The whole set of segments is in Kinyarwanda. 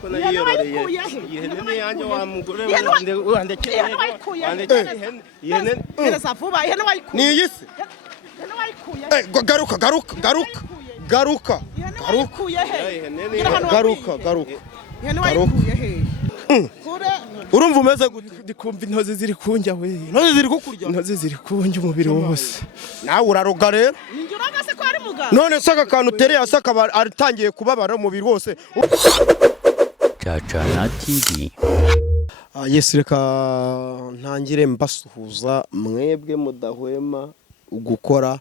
ko nayiyororeye ihene ni yanjye wa mugore wandekeye ihene savuba ihene wayikuye ni iyisi ihene wayikuye garuka ihene wayikuye he urumva umeze gute ndikumva intozi ziri kunjya we intozi ziri kukurya intozi ziri kunjya umubiri wose nawe uraroga rero njuraga se ko ari muganga none se akantu utereye hasi akaba atangiye kubabara umubiri wose CACANA TV. Yes, reka ntangire mbasuhuza mwebwe mudahwema gukora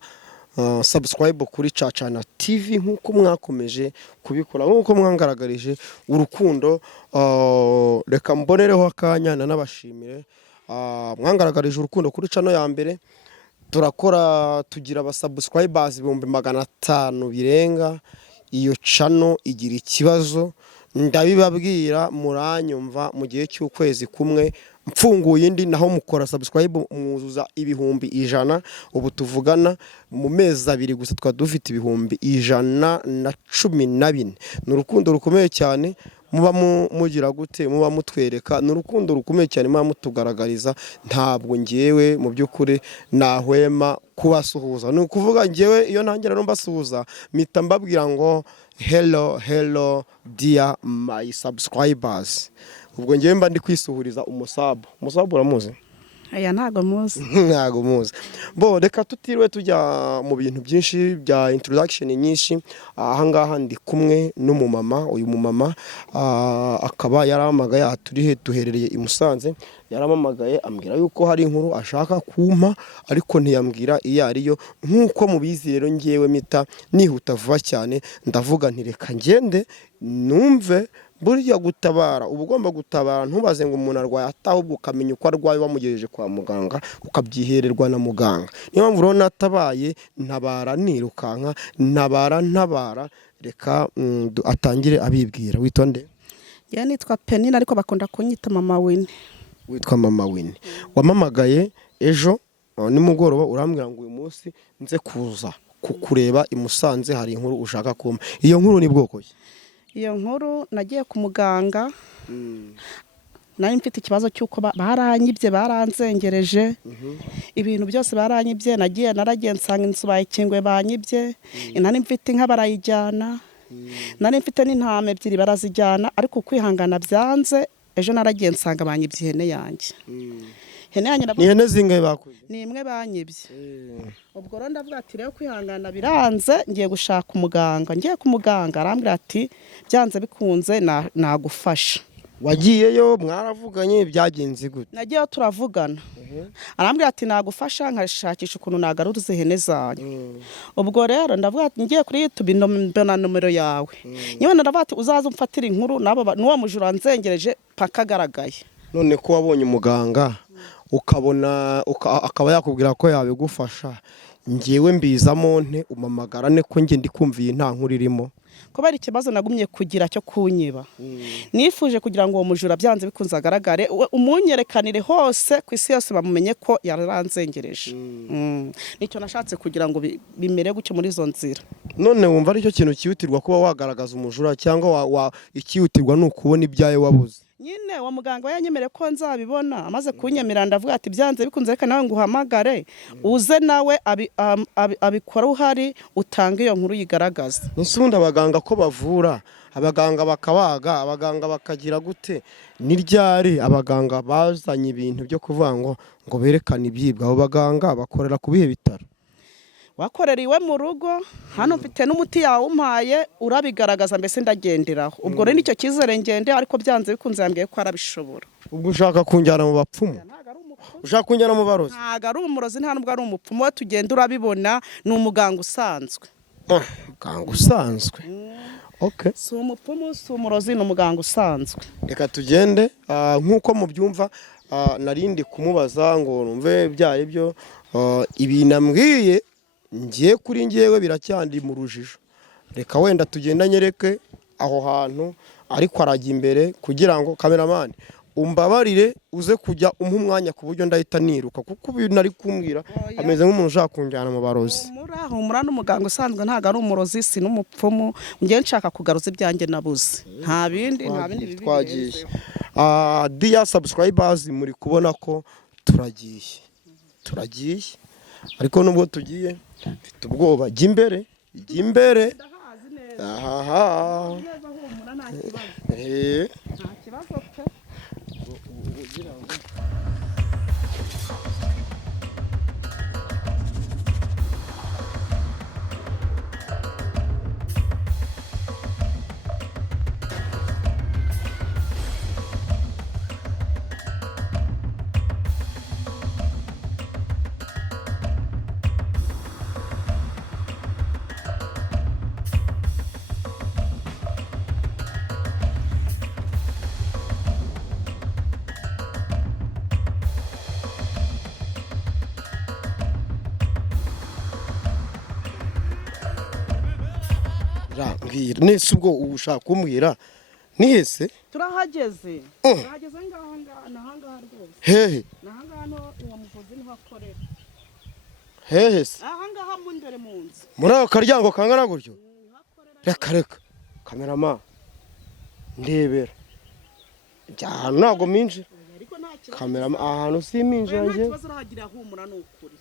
subscribe kuri CACANA TV nkuko mwakomeje kubikora nkuko mwangaragarije urukundo. Reka mbonereho akanya n'abashimire mwangaragarije urukundo kuri channel ya mbere. Turakora tugira aba subscribers 500 birenga. Iyo channel igira ikibazo ndabibabwira muranyumva mu gihe cy'ukwezi kumwe mfunguye indi naho mukora subscribe muzuza 100 ubu tuvugana mu mezi 2 gusa twadufite 114 n'urukundo rukomeye cyane muba mugira gute muba mutwereka n'urukundo rukomeye cyane muba mutugaragariza ntabwo ngewe mu byukuri nahwema kubasuhuza ni ukuvuga ngewe iyo ntangira no mbasuhuza mita mbabwira ngo hello dear my subscribers. Ubwo ngewe mba ndi kwisuhuriza umusabu uramuzi? aya ntago muzi ntago muzi. Bo reka tutiriwe tujya mu bintu byinshi bya introduction nyinshi. Aha ngaha ndi kumwe n'umumama. Uyu mumama akaba yaramagaye aturihe duherereye i Musanze. Yaramamagaye ambwira yuko hari inkuru ashaka kumpa ariko ntiyambwira iyo ariyo. Nkuko mubizi rero ngewe mita nihuta vuba cyane ndavuga nti reka ngende numve burya gutabara ubugomba gutabara ntubaze ngo umuntu arwaye atahubwo ukamenya uko arwaye wamugejeje kwa muganga ukabyihererwa na muganga. Niyo mpamvu rero natabaye ntabara nirukanka ntabara. Reka atangire abibwira. Witwa nde? ya nitwa Penina ariko bakunda kunyita mama Wini. Witwa mama Wini. Wamamagaye ejo nimugoroba urambwira ngo uyu munsi nze kuza kukureba i Musanze hari inkuru ushaka kumpa. Iyo nkuru ni bwoko ki? Iyo nkuru nagiye ku muganga nari mfite ikibazo cyuko baranyibye baranzengereje ibintu byose baranyibye naragiye nsanga inzu bayikingwe banyibye nari mfite inka barayijyana nari mfite n'intama ebyiri barazijyana ariko kwihangana byanze ejo naragiye nsanga banyibye ihene yanjye. Hene yanjye ni hene zingaye bakuye? Ni imwe banyibye. Ubwo rero ndavuga ati rero kwihangana biranze ngiye gushaka umuganga. Ngiye ku muganga arambwira ati byanze bikunze nagufasha. Wagiyeyo mwaravuganye byagenze gute? Nagiyeyo turavugana. Arambwira ati nagufasha nkashakisha ukuntu nagaruza ihene zanyu. Ubwo rero ndavuga ati ngiye kuri YouTube mbona numero yawe. Nyewe ndavuga ati uzaza umfatira inkuru n'uwo mujura nzengereje pakagaragaye. None ko wabonye umuganga ukabona akaba yakubwira ko yabigufasha ngewe mbizamo nte umamagarane ko nge ndikumviye nta nkuru irimo kubera ikibazo nagumye kugira cyo kunyiba. Nifuje kugira ngo uwo mujura byanze bikunze agaragare umunyerekanire hose ku isi yose bamumenye ko yaranzengereje. Nicyo nashatse kugira ngo bimere gucyo muri zo nzira. None wumva ari cyo kintu kihutirwa kuba wagaragaza umujura cyangwa ikihutirwa n'ukubona ibyaye wabuze? Nyine wa muganga yanyemereye ko nzabibona amaze kunyemera ndavuga ati byanze bikunze reka nawe nguhamagare uze nawe abikora uhari utanga iyo nkuru yigaragaza. Nsundi abaganga ko bavura abaganga bakabaga abaganga bakagira gute ni ryari abaganga bazanye ibintu byo kuvuga ngo berekane ibyibwa abo baganga bakorera ku bihe bitaro? Wakorera iwe mu rugo hano mfite n'umuti yawe umpaye urabigaragaza mbese ndagenderaho. Ubwo rero nicyo kizere ngende ariko byanze bikunze yambwiye ko arabishobora. Ubwo ushaka kunjyana mu bapfumu? Ushaka kunjyana mu barozi? Ntago ari umurozi nta nubwo ari umupfumu we tugenda urabibona ni umuganga usanzwe. Muganga usanzwe? Okay. Si umupfumu si umurozi ni umuganga usanzwe. Reka tugende nkuko mubyumva narindi kumubaza ngo numve byaye byo ibinambwiye ngiye kuri ngewe biracyandi mu rujijo. Reka wenda tugenda nyereke aho hantu ariko arajya imbere kugira ngo cameraman umbabarire uze kujya umpa umwanya ku buryo ndahita niruka kuko ubu nari kumbwira ameze nk'umuntu ushaka kunjyana mu barozi. Muraho n'umuganga usanzwe ntabwo ari umurozi si n'umupfumu ngiye nshaka kugaruza ibyanjye nabuze nta bindi bibi twagiye. Dear subscribers muri kubona ko turagiye ariko nubwo tugiye mfite ubwoba jya imbere aha nta kibazo pe. mbwira nese ubwo ushaka kumbwira nihese turahageze ngaha rwose hehe nahangaha no uwo muvuzi niho akorera hehe se ahangaha mu imbere mu nzu muri ako karyango kangana gutyo reka kamerama ndebera ahantu ntabwo minjira kamerama ahantu siminjira njye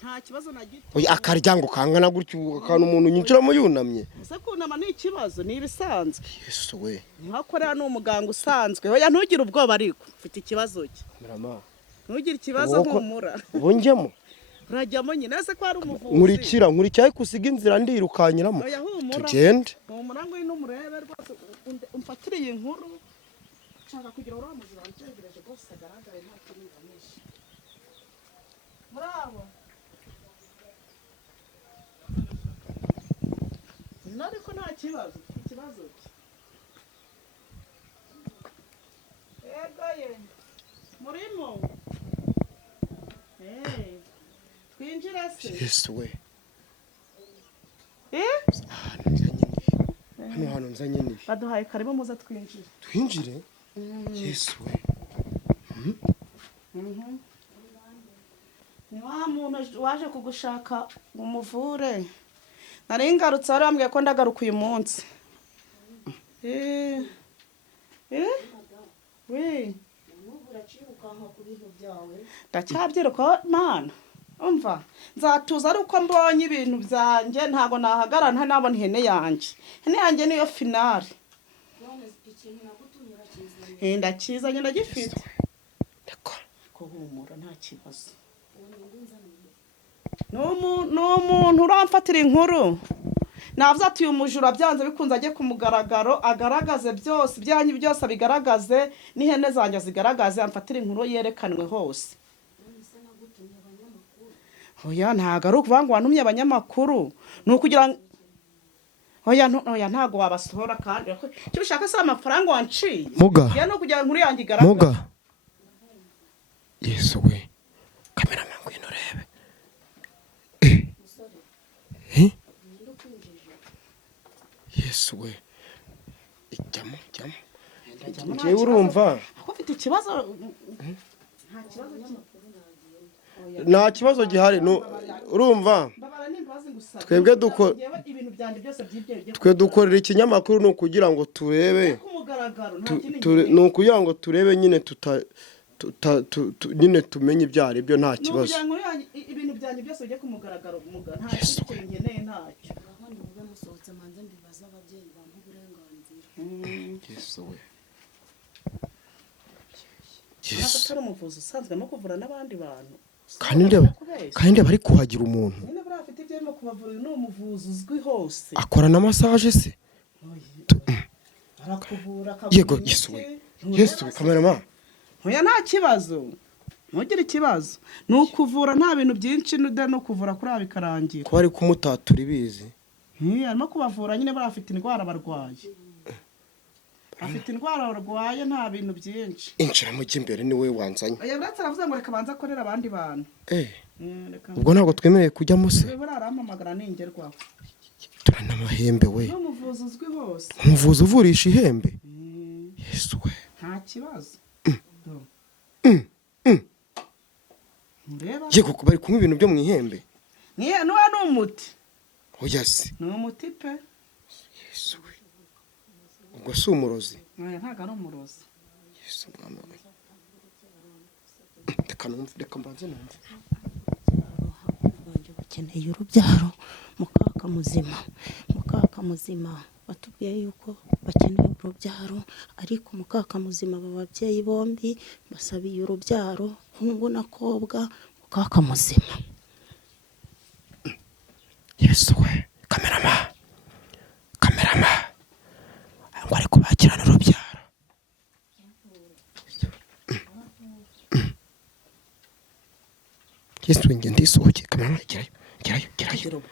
nta kibazo na gito. oya akaryango kangana gutyo akantu umuntu yinjiramo yunamye ese kunama ni ikibazo ni ibisanzwe. Yesu we ntihakorera n'umuganga usanzwe oya ntugire ubwoba ariko ufite ikibazo cye kamerama ntugire ikibazo humura ubonjemo urajyamo nyine ese ko ari umuvuzi nkurikira kusiga inzira ndirukanyiramo tugende humura ngo n'umurebe rwose umfatire iyi nkuru nshaka kugira uriya muzira wantegereje rwose agaragare nta kintu ngamije. Muraho ariko nta kibazo egaye murimo twinjire se. Yesu we hano nzanye nibi baduhaye karibu muze twinjire Yesu we ni wa muntu waje kugushaka umuvure nari ngarutse wari wambwiye ko ndagaruka uyu munsi. Ndacyabyiruka mana umva nzatuza ari uko mbonye ibintu byanjye ntago nahagarara ntabona ihene yanjye niyo finale. Ndakizanye ndagifite kuhumura nta kibazo. N'umuntu uramfatira inkuru navuze ati uyu mujura byanze bikunze ajye ku mugaragaro agaragaze byose ibyanyu byose abigaragaze n'ihene zanjye zigaragaze amfatira inkuru yerekanwe hose. oya ntago ari ukuvuga ngo wantumye abanyamakuru ni ukugira oya ntago wabasohora kandi icyo ushaka si amafaranga wanciye ya no kugira inkuru yanjye igaragaze. Yesu we kameraman ngwino urebe Yesu we ijyamo njyewe urumva ko ufite ikibazo nta kibazo gihari urumva twe dukorera ikinyamakuru ni ukugira ngo turebe nyine nyine tumenye ibyo ari byo nta kibazo. ibintu byanjye byose bijye ku mugaragaro nta kintu nkeneye ntacyo. Yesu we atari umuvuzi usanzwe no kuvura n'abandi bantu kandi ndeba ari kuhagira umuntu nyine buriya afite ibyo arimo kubavurira ni umuvuzi uzwi hose akora na massage se arakuvura yego Yesu we kameraman oya nta kibazo ntugire ikibazo ni ukuvura nta bintu byinshi no kuvura kuri aba bikarangira ko ari kumutatura ibizi arimo kubavura nyine buriya afite indwara barwaye nta bintu byinshi. injira mu cy'imbere ni we wanzanye oya bratse aravuze ngo reka banza akorera abandi bantu ubwo ntabwo twemereye kujyamo se buriya arampamagara ningerwaho turana amahembe we n'umuvuzi uzwi hose umuvuzi uvurisha ihembe Yesu we nta kibazo mureba yego ko bari kunywa ibintu byo mu ihembe nuwa ni umuti oya se ni umuti pe Yesu we ubwo si umurozi ntabwo ari umurozi Yesu mwami we reka mbanze numve bakeneye urubyaro mukaka muzima batubwiye yuko bakeneye urubyaro ariko mukaka muzima aba babyeyi bombi basabiye urubyaro hungu na kobwa mukaka muzima. Yesu we kamerama ngo ari kubakirana urubyaro Yesu nge ndisohoke kamerama gerayo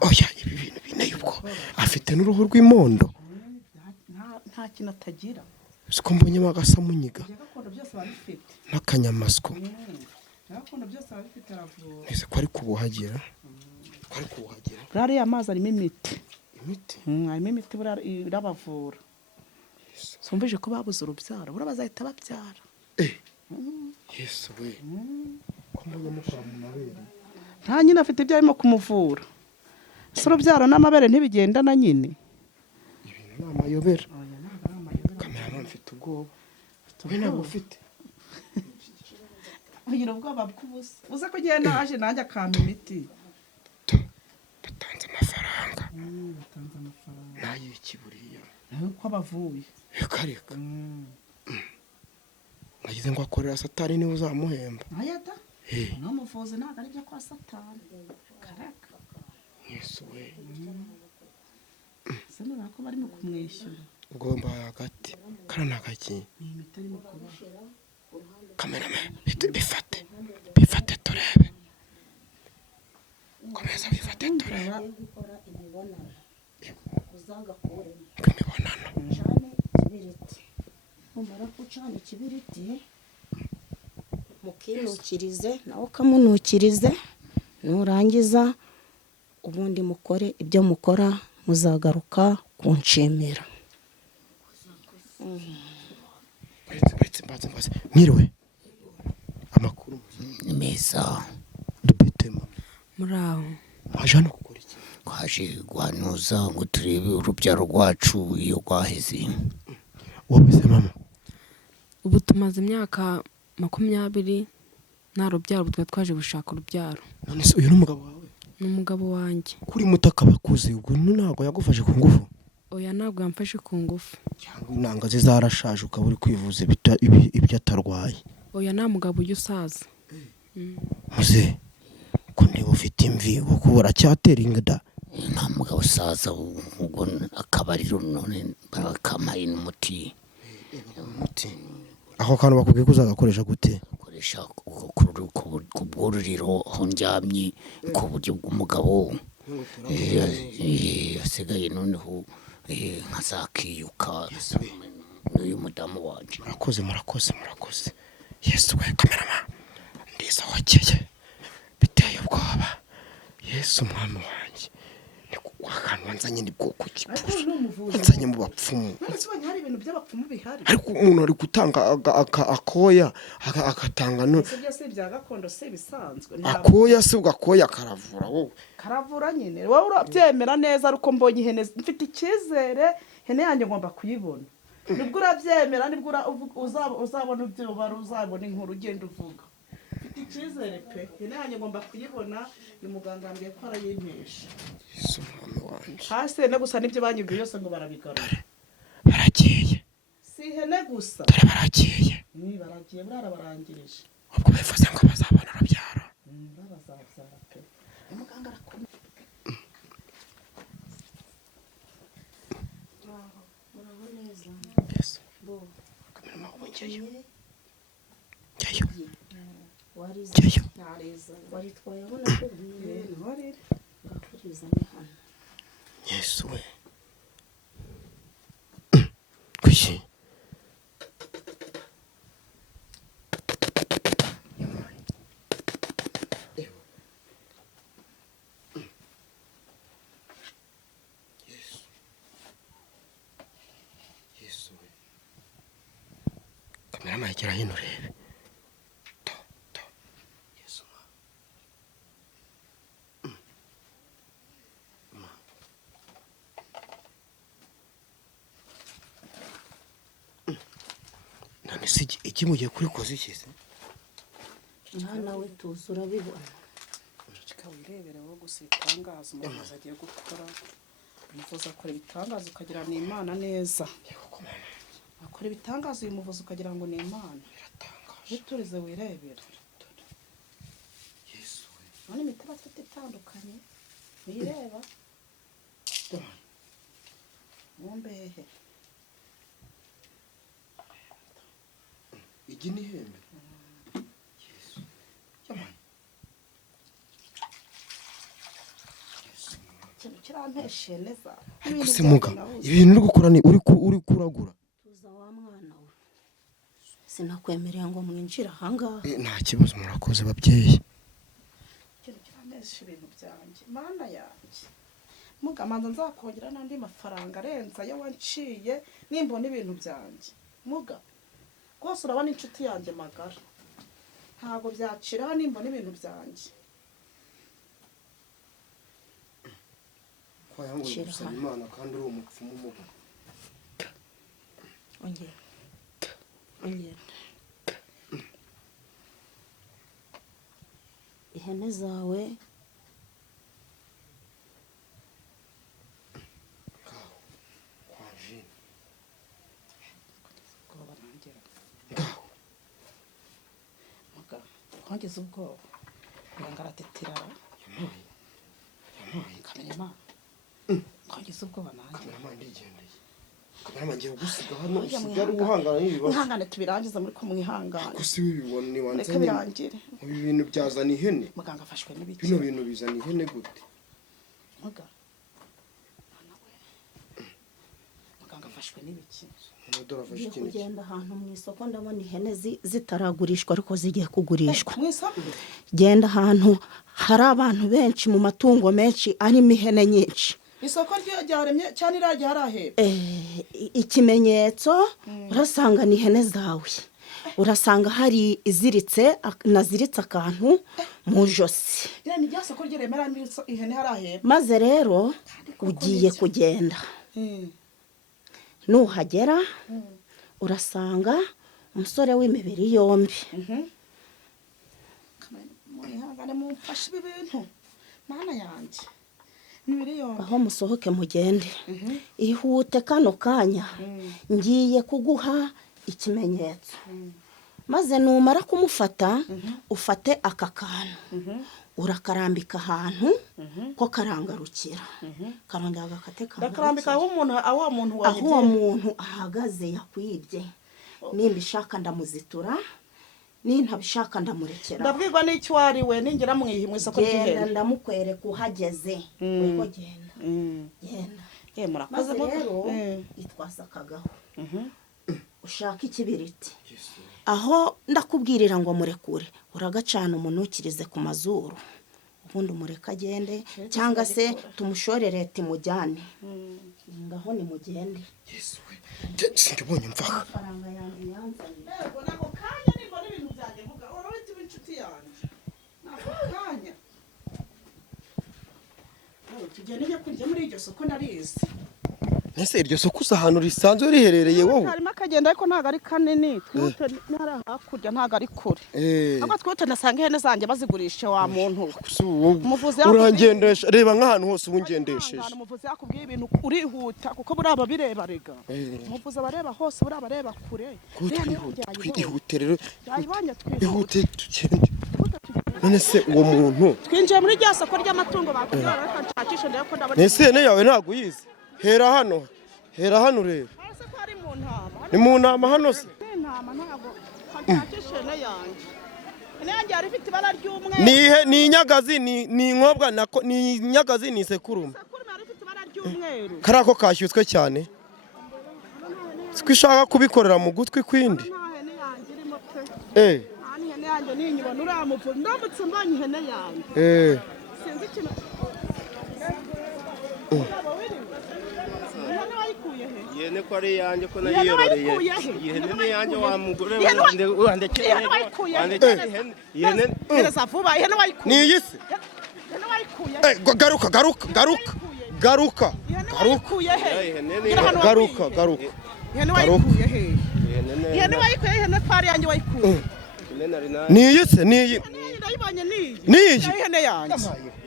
oya ibi bintu bineye ubwo afite n'uruhu rw'imondo nta kintu atagira siko mbonyemo agasamunyiga gakondo byose babifite n'akanyamasyo gakondo byose babifite aravura ese ko ari kubuhagira buriya amazi arimo imiti harimo imiti irabavura sumvije ko babuze urubyaro buriya bazahita babyara Yesu we ko mbonye mukora mu mabere nta nyine afite ibyo arimo kumuvura ese urubyaro n'amabere ntibigendana nyine ibintu ni amayobera kamerama mfite ubwoba we ntabwo ufite ugira ubwoba bw'ubusa uza ko ugenda haje nanjye akampa imiti batanze amafaranga n'ay'iki buriya nawe ko abavuye reka nagize ngo akorera satani niwe uzamuhemba ayada n'umuvuzi ntabwo ari byo kwa satani karaka Yesu we se nubona ko barimo kumwishyura ugomba hagati karana kaki ni imiti arimo kubaha kamerama bifate turebe komeza bifate turebe imibonano umara kucana ikibiriti mukinukirize nawe ukamunukirize nurangiza ubundi mukore ibyo mukora muzagaruka kunshimira. Mbaze mwiriwe amakuru meza dupitema Muraho aje hano gukora iki kwaje guhanuza ngo turebe urubyaro rwacu iyo rwaheze wowe se mama ubu tumaze imyaka 20 nta rubyaro twaje gushaka urubyaro. none se uyu n'umugabo wawe N'umugabo wanjye kuri mutaka bakuze ubwo ntabwo yagufashe ku ngufu oya ntabwo yamfashe ku ngufu cyangwa inanga ze zarashaje ukaba uri kwivuza ibyo atarwaye oya nta mugabo ujya usaza muze ko niba ufite imvi kuko uracyatera ingada nta mugabo usaza ubwo akabariro none barakamaye n'umuti aho kantu bakubwiye ko uzagakoresha gute koresha ku bwororero aho ndyamye ku buryo bw'umugabo asigaye noneho nkazakiyuka n'uyu mudamu waje. Murakoze Yesu we kamerama ndisohokeye biteye ubwoba Yesu mwami wanjye akantu wanzanye ni bwoko kipuzo wanzanye mu bapfumu hari ibintu by'abapfumu bihari ariko umuntu ari gutanga akoya agatanga no byose bya gakondo se bisanzwe akoya se ugakoya karavura wowe karavura nyine wowe urabyemera neza ariko mbonye ihene mfite icyizere ihene yanjye ngomba kuyibona nibwo urabyemera nibwo uzabona ibyo bari uzabona inkuru ugenda uvuga mfite icyizere pe ihene yanjye ngomba kuyibona uyu muganga yambwiye ko arayimpesha Yesu mwami wanjye hasi no gusa nibyo banyibwiye byose ngo barabigarura baragiye si ihene gusa baragiye baragiye barangirije ubwo bivuze ngo bazabona urubyaro bazabyara pe umuganga arakomeye Muraho neza Yesu bo kamerama ubungeyo wariza ntareza waritwayeho nakubwiye ntore ngakurizanye hano Yesu we kuki Yesu we kamerama yegera hino urebe none iki mugiye kuri koze ikize mwana we tuzi urabibona cika wirebere wo gusa itangaza umuvuzi agiye gukora umuvuzi akora ibitangaza ukagira ni Imana neza akora ibitangaza uyu muvuzi ukagira ngo ni Imana biturize wirebere Yesu none imitaba itandukanye wireba mumbehe igi ni hembe Yesu yamani ikintu kirampeshe neza gusa muga ibintu uri gukora ni uri kuragura tuza wa mwana we sinakwemerera ngo mwinjire ahangaha nta kibazo murakoze babyeyi ikintu kirampeshe ibintu byanjye Mana yanjye muga manza nzakongera n'andi mafaranga arenze ayo wanciye nimbona ibintu byanjye muga rwose urabona inshuti yanjye magara ntabwo byaciraho nimbona ibintu byanjye kwa yangu gusaba Imana kandi uri umupfumu muga ongera ihene zawe twageze ubwoba ngaratetera kamenya Imana twageze ubwoba nanjye Imana ndigendeye Imana ngiye gusiga hano usigara uhangana n'ibibazo mwihangane tubirangiza muri ko mwihangane gusa ibibona ni reka wanzanye birangire ibi bintu byazana ihene muganga afashwe n'ibiki bino bintu bizana ihene gute muga muganga afashwe n'ibiki amadora afashe ngiye ikintu kugenda ahantu mu isoko ndabona ihene zitaragurishwa ariko zigiye kugurishwa mwisoko genda ahantu hari abantu benshi mu matungo menshi arimo ihene nyinshi isoko ryaremye cyane irajya harahera ikimenyetso urasanga ni ihene zawe urasanga hari naziritse akantu mu josi ni rya soko ryaremera ihene harahera maze rero ugiye kugenda nuhagera urasanga umusore w'imibiri yombi mwihangane mumfashe ibi bintu Mana yanjye imibiri yombi aho musohoke mugende ihute kano kanya ngiye kuguha ikimenyetso maze numara kumufata ufate aka kantu urakarambika ahantu ko karangarukira karongera gakate ndakarambika aho umuntu ahagaze yakwibye nimba ishaka ndamuzitura nintabishaka ndamurekera ndabwirwa n'icyo wari we ningera mu isoko ry'ihene ndamukwereka uhageze uko genda murakoze rero itwasa akagaho ushaka ikibiriti aho ndakubwirira ngo murekure uragacana umunukirize ku mazuru ubundi umureka agende cyangwa se tumushorere timujyane ngaho ni mugende Yesu we ndibonye mvaha amafaranga yanjye yanzanye yego nako kanya nimbona ibintu byanjye vuga urabiti b'inshuti yanjye nako kanya tugende njye kurya muri iryo soko narizi Nese iryo soko usa ahantu risanzwe riherereye wowe harimo akagenda ariko ntago ari kanini twite ntara hakurya ntago ari kure ahubwo twite nasanga ihene zanjye bazigurisha wa muntu urangendesha reba nk'ahantu hose ubungendesheje umuvuzi yakubwiye ibintu urihuta kuko buraba bireba rega umuvuzi abareba hose buraba areba kure twihute rero yayibanye twihute tugende none se uwo muntu twinjiye muri rya soko ry'amatungo bakubwira ariko nshakisha ndebe ko ndabona nese ihene yawe ntago uyizi hera hano rero ese ko ari mu ntama ni mu ntama hano se intama ntago nshakisha ihene yanjye yanjye hari ifite ibara ry'umweru ni inyagazi ni inkobwa nako ni inyagazi ni sekurume hari ifite ibara ry'umweru karako kashyutswe cyane twishaka kubikorera mu gutwi kwindi ihene yanjye ni inyibona uramuvuza ndamutse mbanye ihene yanjye sinzi ikintu ihene ko ari yanjye ko nayiyororeye ihene ni yanjye wa mugore wandekeye ihene gereza vuba ihene wayikuye ni iyi se ihene wayikuye garuka ihene wayikuye he garuka ihene wayikuye he ihene wayikuye ihene pari yanjye wayikuye niyi se niyi ndayibonye niyi ihene yanjye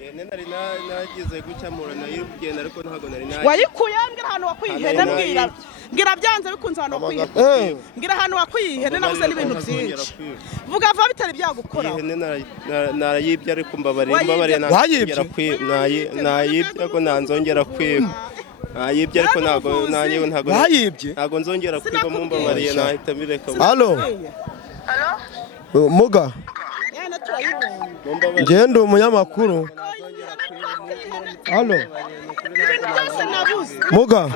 ihene nari nagize gucyamura nayo kugenda ariko ntago nari wayikuye mbwira ahantu wakuye ihene mbwira byanze bikunze ahantu wakuye mbwira ahantu wakuye ihene nabuze n'ibintu byinshi vuga vuba bitari byagukora ihene narayibye ariko mbabariye nayibye ariko nanzongera kwiba nayibye ariko ntago nzongera kwiba mumbabariye nahita mbireka. Halo Muga ngende umunyamakuru. Halo Muga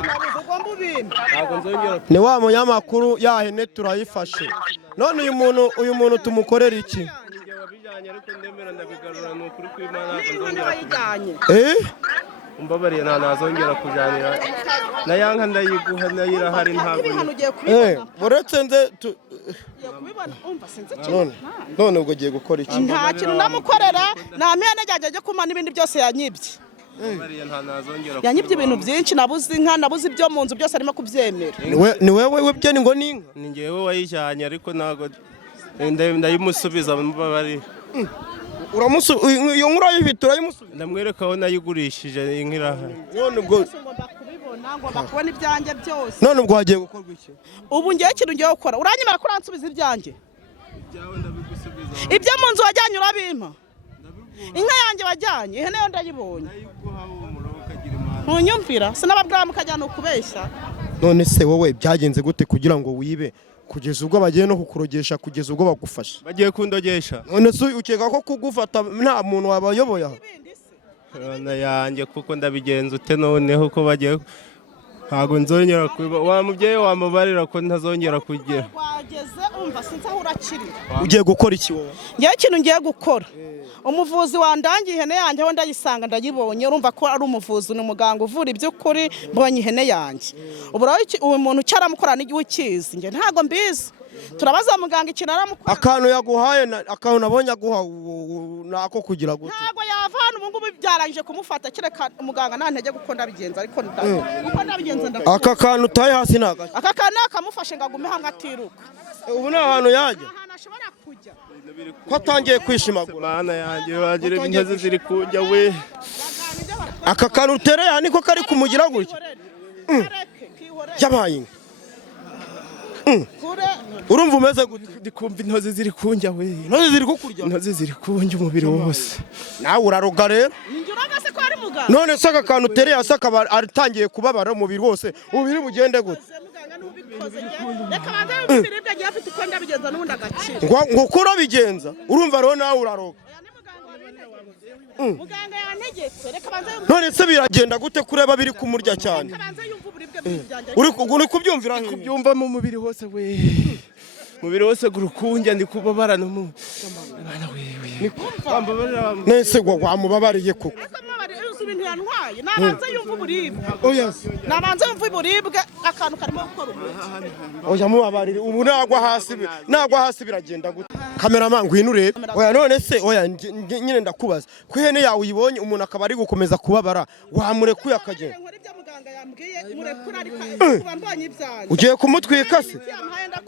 ni wa munyamakuru ya hene turayifashe none uyu muntu tumukorera iki? Umbabariye ntazongera kujanira na yanka ndayiguha nayirahari ntabwo uretse nze none ubwo giye gukora iki? nta kintu namukorera namene ajyaje kuma n'ibindi byose yanyibye yanyibye ibintu byinshi nabuze inka nabuze ibyo mu nzu byose arimo kubyemera. Ni wewe wibye ngo ni inka? Ni ngewe wayijyanye ariko ntago ndayimusubiza mubabariye. Iyo nkuru ayifite urayimusubiza? Ndamwereka aho nayigurishije inka irahari. Bakubona ibyanjye byose. None ubwo hagiye gukorwa iki? Ubu ngiye ikintu ngiye gukora uranyemera ko uransubiza ibyanjye? Ibyo mu nzu wajyanye urabimpa? Inka yanjye wajyanye ihene yo ndayibonye. Ntunyumvira sinababwira mukajyana ukubeshya. None se wowe byagenze gute kugira ngo wibe kugeza ubwo bagiye no kukurogesha kugeza ubwo bagufasha? Bagiye kundogesha. None se ukeka ko kugufata nta muntu wabayoboye aho? Na yanjye kuko ndabigenza ute noneho ko bagiye ntago nzongera kwiba. Wa mubyeyi wamubarira ko ntazongera kugira. Wageze umva sinzi aho urakirira. Ugiye gukora iki wowe? Ngiye ikintu ngiye gukora. Umuvuzi wandangiye ihene yanjye aho ndayisanga ndayibonye urumva ko ari umuvuzi ni umuganga uvura iby'ukuri mbonye ihene yanjye. Ubu muntu cyaramukora n'igihe ukizi nge ntago mbizi. Turabaza muganga ikintu aramukora. Akantu yaguhaye akantu nabonye aguha nako kugira gute? Ntago yavana ubu ngubu byarangije kumufata kireka umuganga nta ntege gukunda bigenza ariko ndabigenza. Aka kantu utaye hasi naga? Aka kantu akamufashe ngagume hanga atiruka. Ubu nta hantu yajya? Ahantu ashobora kujya. Ko atangiye kwishimagura? Mana yanjye wagira intozi ziri kujya we. Aka kantu utereye niko kari kumugira gutya? Yabaye urumva umeze gute? Ndikumva intozi ziri kunjya we. Intozi ziri kukurya? Intozi ziri kunjya umubiri wose. Nawe uraroga rero? Njuraga se ko ari muganga. None se aka kantu utereye hasi akaba atangiye kubabara umubiri wose ubiri bugende gute? Reka banze y'ibiribwa giye afite uko ndabigenza n'ubundi agaciro. Ngo kuro bigenza urumva rero nawe uraroga? Muganga yantegetse reka banze none se biragenda gute kureba biri kumurya cyane? Uri kubyumvira kubyumva mu mubiri hose we. Mubiri wose gurukunjya ndi kubabara no mu bana we. Nese gwa wamubabariye koko? Ibintu yantwaye nabanze yumva uburibwe. Nabanze yumva uburibwe akantu karimo gukora ubuki. Oya mubabarire ubu nagwa hasi biragenda gute? Cameraman ngwino urebe. Oya none se oya nyine ndakubaza ko ihene yawe uyibonye umuntu akaba ari gukomeza kubabara wamurekuye akagenda? Ugiye kumutwika se?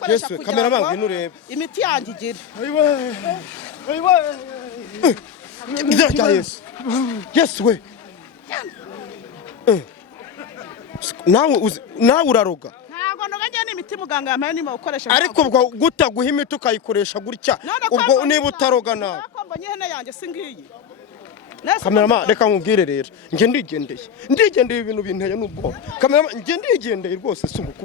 Yesu cameraman ngwino urebe. Imiti yanjye igira. Yesu we. Nawe uraroga? Ntago noganye n'imiti muganga yamaye nima ukoresha. Ariko ubwo gutaguha imiti ukayikoresha gutya ubwo niba utaroga nawe. Mbonye ihene yanjye singiyi. Cameraman reka nkubwire rero nge ndigendeye ibintu binteye n'ubwo. Cameraman nge ndigendeye rwose.